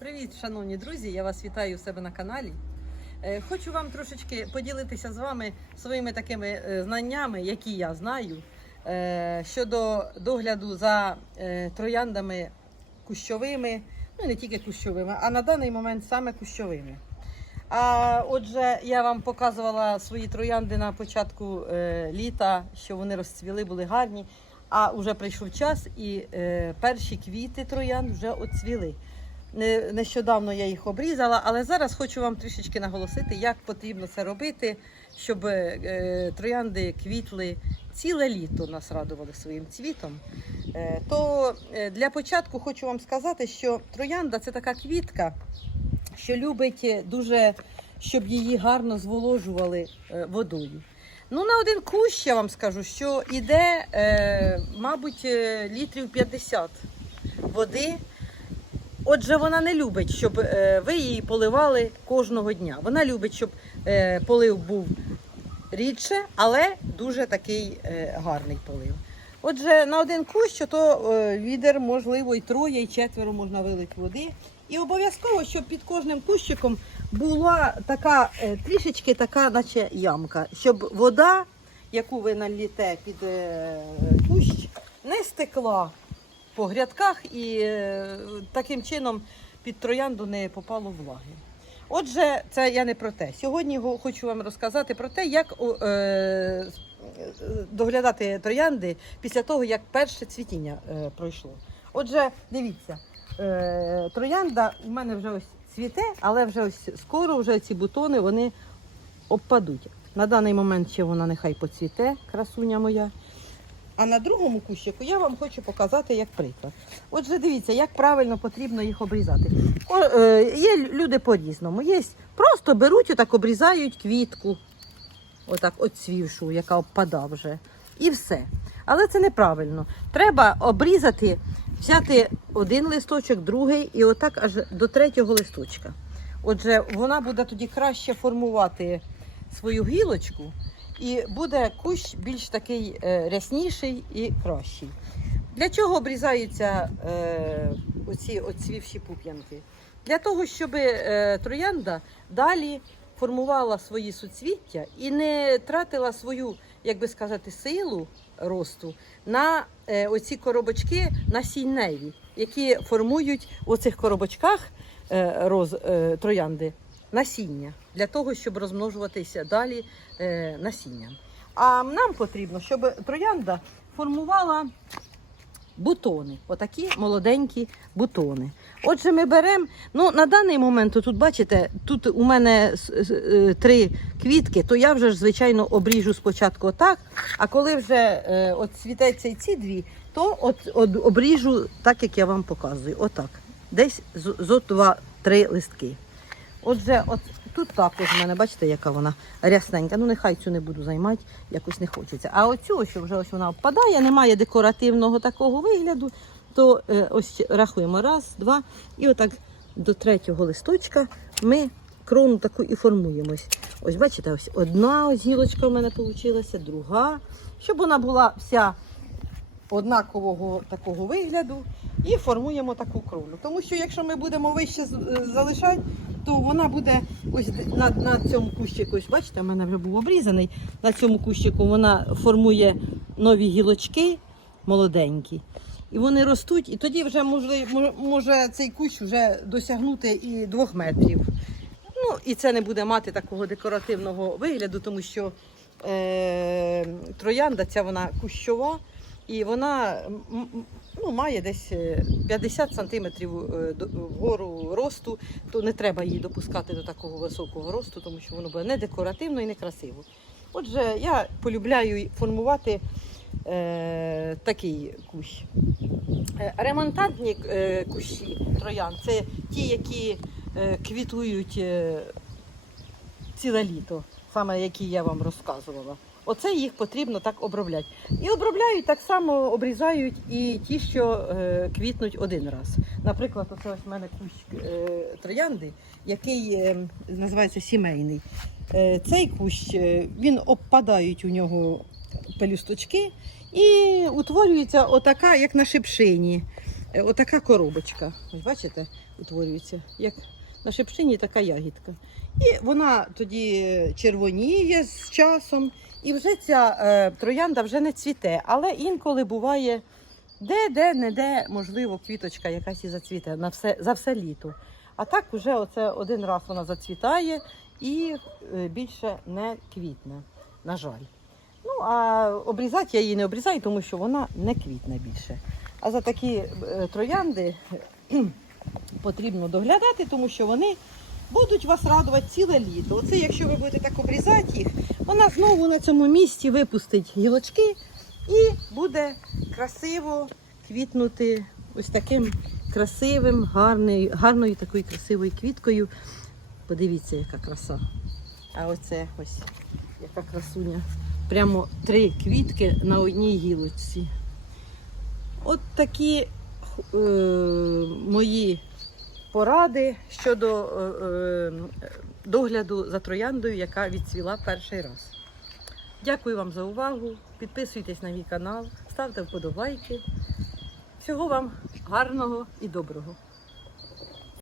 Привіт, шановні друзі! Я вас вітаю у себе на каналі. Е, Хочу вам трошечки поділитися з вами своїми такими е, знаннями, які я знаю, е, щодо догляду за трояндами кущовими, ну не тільки кущовими, а на даний момент саме кущовими. А отже, я вам показувала свої троянди на початку літа, що вони розцвіли, були гарні. А вже прийшов час, і перші квіти троянд вже оцвіли. Не- Нещодавно я їх обрізала, але зараз хочу вам трішечки наголосити, як потрібно це робити, щоб е, троянди квітли ціле літо нас радували своїм цвітом. Е, то е, для початку хочу вам сказати, що троянда це така квітка, що любить дуже, щоб її гарно зволожували водою. Ну, на один кущ я вам скажу, що іде, мабуть, літрів 50 води. Отже, вона не любить, щоб е, ви її поливали кожного дня. Вона любить, щоб е, полив був рідше, але дуже такий е, гарний полив. Отже, на один кущ, то відер, можливо, і троє, і четверо можна вилити води. І обов'язково, щоб під кожним кущиком була така трішечки така, наче ямка, щоб вода, яку ви наліте під кущ, не стекла по грядках і е, таким чином під троянду не попало влаги. Отже, це я не про те. Сьогодні хочу вам розказати про те, як е, е, доглядати троянди після того, як перше цвітіння пройшло. Отже, дивіться, троянда у мене вже ось цвіте, але вже ось скоро вже ці бутони вони обпадуть. На даний момент ще вона нехай поцвіте, красуня моя. А на другому кущику я вам хочу показати як приклад. Отже, дивіться, як правильно потрібно їх обрізати. О, е, є люди по-різному. Є просто беруть, отак обрізають квітку, отак оцвівшу, яка обпада вже. І все. Але це неправильно. Треба обрізати, взяти один листочок, другий і отак аж до третього листочка. Отже, вона буде тоді краще формувати свою гілочку, і буде кущ більш такий е, рясніший і кращий. Для чого обрізаються е, оці оцвівші пуп'янки? Для того, щоб е, троянда далі формувала свої суцвіття і не тратила свою, як би сказати, силу росту на оці коробочки насінневі, які формують у цих коробочках роз, троянди насіння для того, щоб розмножуватися далі е, насінням. А нам потрібно, щоб троянда формувала бутони, отакі молоденькі бутони. Отже, ми беремо. Ну, на даний момент, тут бачите, тут у мене е, три квітки, то я вже ж, звичайно, обріжу спочатку отак. А коли вже е, от цвітеться і ці дві, то от, от обріжу так, як я вам показую. Отак. Десь зо два-три листки. Отже, от тут також в мене, бачите, яка вона рясненька. Ну, нехай цю не буду займати, якось не хочеться. А оцю, що вже ось вона впадає, немає декоративного такого вигляду, то е, ось рахуємо раз, два, і отак до третього листочка ми крону таку і формуємось. Ось бачите, ось одна ось гілочка в мене вийшла, друга, щоб вона була вся однакового такого вигляду і формуємо таку крону. Тому що якщо ми будемо вище е, залишати, то вона буде ось на, на цьому кущику, ось бачите, в мене вже був обрізаний. На цьому кущику вона формує нові гілочки молоденькі. І вони ростуть, і тоді вже може, може- цей кущ вже досягнути і двох метрів. Ну, і це не буде мати такого декоративного вигляду, тому що е, троянда ця вона кущова, і вона ну, має десь е, 50 сантиметрів е, вгору росту, то не треба її допускати до такого високого росту, тому що воно буде не декоративно і не красиво. Отже, я полюбляю формувати е, такий кущ. Е, Ремонтантні е, кущі троян це ті, які е, квітують е, ціле літо, саме які я вам розказувала. Оце їх потрібно так обробляти. І обробляють так само обрізають і ті, що е, квітнуть один раз. Наприклад, оце ось в мене кущ е, троянди, який е, називається сімейний. Цей кущ він обпадають у нього пелюсточки і утворюється отака, як на шипшині. отака коробочка. Ось бачите, утворюється, як на шипшині така ягідка. І вона тоді червоніє з часом, і вже ця е, троянда вже не цвіте. Але інколи буває де-де, не де, можливо, квіточка якась і зацвіте на все, за все літо. А так вже оце один раз вона зацвітає і е, більше не квітне, на жаль. Ну, а обрізати я її не обрізаю, тому що вона не квітне більше. А за такі е, троянди потрібно доглядати, тому що вони будуть вас радувати ціле літо. Оце, якщо ви будете так обрізати їх, вона знову на цьому місці випустить гілочки і буде красиво квітнути ось таким красивим, гарною, гарною такою красивою квіткою. Подивіться, яка краса. А оце ось яка красуня. Прямо три квітки на одній гілочці. От такі е, мої поради щодо е, е, догляду за трояндою, яка відцвіла перший раз. Дякую вам за увагу. Підписуйтесь на мій канал, ставте вподобайки. Всього вам гарного і доброго.